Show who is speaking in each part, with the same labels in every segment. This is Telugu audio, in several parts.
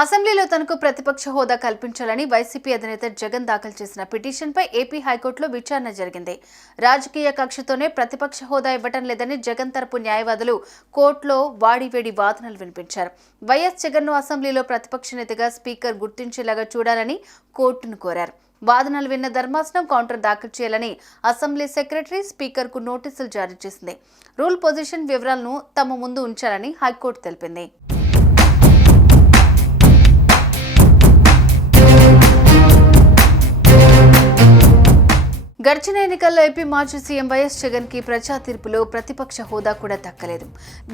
Speaker 1: అసెంబ్లీలో తనకు ప్రతిపక్ష హోదా కల్పించాలని వైసీపీ అధినేత జగన్ దాఖలు చేసిన పిటిషన్పై ఏపీ హైకోర్టులో విచారణ జరిగింది. రాజకీయ కక్షతోనే ప్రతిపక్ష హోదా ఇవ్వటం లేదని జగన్ తరపు న్యాయవాదులు కోర్టులో వాడివేడి వాదనలు వినిపించారు. వైఎస్ జగన్ను అసెంబ్లీలో ప్రతిపక్ష నేతగా స్పీకర్ గుర్తించేలాగా చూడాలని కోర్టును కోరారు. వాదనలు విన్న ధర్మాసనం కౌంటర్ దాఖలు చేయాలని అసెంబ్లీ సెక్రటరీ స్పీకర్కు నోటీసులు జారీ చేసింది. రూల్ పొజిషన్ వివరాలను తమ ముందు ఉంచాలని హైకోర్టు తెలిపింది. గడిచిన ఎన్నికల్లో ఏపీ మాజీ సీఎం వైఎస్ జగన్కి ప్రజా తీర్పులో ప్రతిపక్ష హోదా కూడా దక్కలేదు.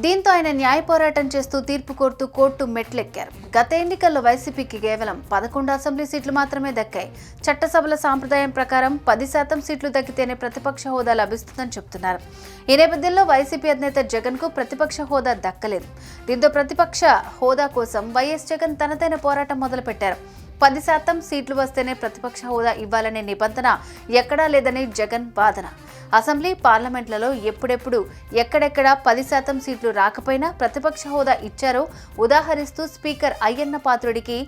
Speaker 1: దీంతో ఆయన న్యాయ పోరాటం చేస్తూ తీర్పు కోరుతూ కోర్టు మెట్లెక్కారు. గత ఎన్నికల్లో వైసీపీకి కేవలం పదకొండు అసెంబ్లీ సీట్లు మాత్రమే దక్కాయి. చట్టసభల సాంప్రదాయం ప్రకారం పది శాతం సీట్లు దక్కితేనే ప్రతిపక్ష హోదా లభిస్తుందని చెబుతున్నారు ఈ నేపథ్యంలో వైసీపీ అధినేత జగన్కు ప్రతిపక్ష హోదా దక్కలేదు. దీంతో ప్రతిపక్ష హోదా కోసం వైఎస్ జగన్ తనదైన పోరాటం మొదలుపెట్టారు. పది శాతం సీట్లు వస్తేనే ప్రతిపక్ష హోదా ఇవ్వాలనే నిబంధన ఎక్కడా లేదని జగన్ వాదన. అసెంబ్లీ పార్లమెంట్లలో ఎప్పుడెప్పుడు ఎక్కడెక్కడ పది శాతం సీట్లు రాకపోయినా ప్రతిపక్ష హోదా ఇచ్చారో ఉదాహరిస్తూ స్పీకర్ అయ్యన్న పాత్రుడికి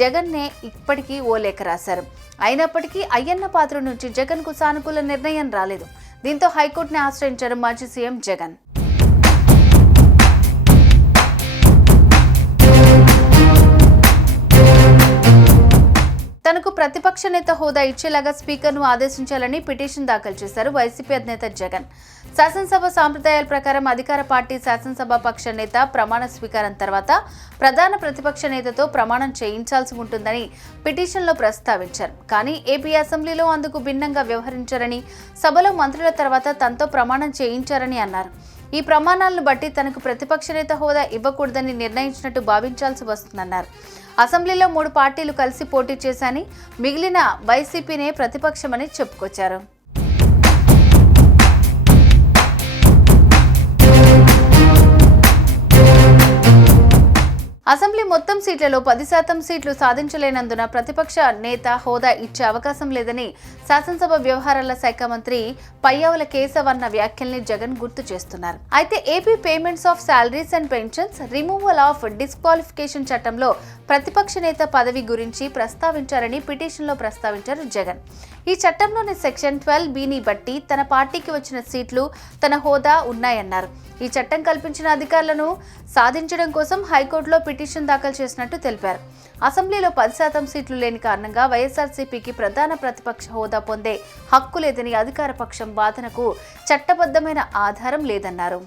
Speaker 1: జగన్నే ఇప్పటికీ ఓ లేఖ రాశారు. అయినప్పటికీ అయ్యన్న పాత్ర నుంచి జగన్కు సానుకూల నిర్ణయం రాలేదు. దీంతో హైకోర్టుని ఆశ్రయించారు మాజీ సీఎం జగన్. ప్రతిపక్ష నేత హోదా ఇచ్చేలాగా స్పీకర్ను ఆదేశించాలని పిటిషన్ దాఖలు చేశారు వైసీపీ అధినేత జగన్. శాసనసభ సాంప్రదాయాల ప్రకారం అధికార పార్టీ శాసనసభ పక్ష నేత ప్రమాణ స్వీకారం తర్వాత ప్రధాన ప్రతిపక్ష నేతతో ప్రమాణం చేయించాల్సి ఉంటుందని పిటిషన్లో ప్రస్తావించారు. కానీ ఏపీ అసెంబ్లీలో అందుకు భిన్నంగా వ్యవహరించారని సభలో మంత్రుల తర్వాత తనతో ప్రమాణం చేయించారని అన్నారు. ఈ ప్రమాణాలను బట్టి తనకు ప్రతిపక్ష నేత హోదా ఇవ్వకూడదని నిర్ణయించినట్టు భావించాల్సి వస్తుందన్నారు. అసెంబ్లీలో మూడు పార్టీలు కలిసి పోటీ చేశాని మిగిలిన వైసీపీనే ప్రతిపక్షమని చెప్పుకొచ్చారు. అసెంబ్లీ మొత్తం సీట్లలో పది శాతం సీట్లు సాధించలేనందున ప్రతిపక్ష నేత హోదా ఇచ్చే అవకాశం లేదని శాసనసభ వ్యవహారాల శాఖ మంత్రి పయ్యావుల కేశవన్న వ్యాఖ్యల్ని జగన్ గుర్తు చేస్తున్నారు. అయితే AP payments of salaries and pensions removal of disqualification చట్టంలో ప్రతిపక్ష నేత పదవి గురించి ప్రస్తావించారని పిటిషన్లో ప్రస్తావించారు జగన్. ఈ చట్టంలోని సెక్షన్ ట్వెల్వ్ బిని బట్టి తన పార్టీకి వచ్చిన సీట్లు తన హోదా ఉన్నాయన్నారు. ఈ చట్టం కల్పించిన అధికారులను సాధించడం కోసం హైకోర్టులో పిటిషన్ దాఖలు చేసినట్టు తెలిపారు. అసెంబ్లీలో పది శాతం సీట్లు లేని కారణంగా వైఎస్ఆర్సీపీకి ప్రధాన ప్రతిపక్ష హోదా పొందే హక్కు లేదని అధికార పక్షం వాదనకు చట్టబద్ధమైన ఆధారం లేదన్నారు.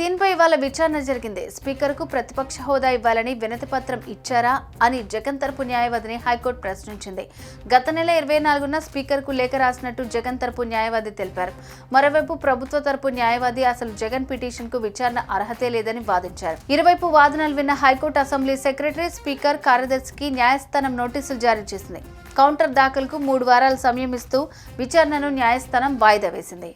Speaker 1: దీనిపై ఇవాళ విచారణ జరిగింది. స్పీకర్కు ప్రతిపక్ష హోదా ఇవ్వాలని వినతి పత్రం ఇచ్చారా అని జగన్ తరపు న్యాయవాదిని హైకోర్టు ప్రశ్నించింది. గత నెల ఇరవై నాలుగున స్పీకర్కు లేఖ రాసినట్టు జగన్ తరపు న్యాయవాది తెలిపారు. మరోవైపు ప్రభుత్వ తరపు న్యాయవాది అసలు జగన్ పిటిషన్కు విచారణ అర్హతే లేదని వాదించారు. ఇరువైపు వాదనలు విన్న high court assembly secretary speaker కార్యదర్శికి న్యాయస్థానం నోటీసులు జారీ చేసింది. కౌంటర్ దాఖలుకు మూడు వారాలు సమయం ఇస్తూ విచారణను న్యాయస్థానం వాయిదా వేసింది.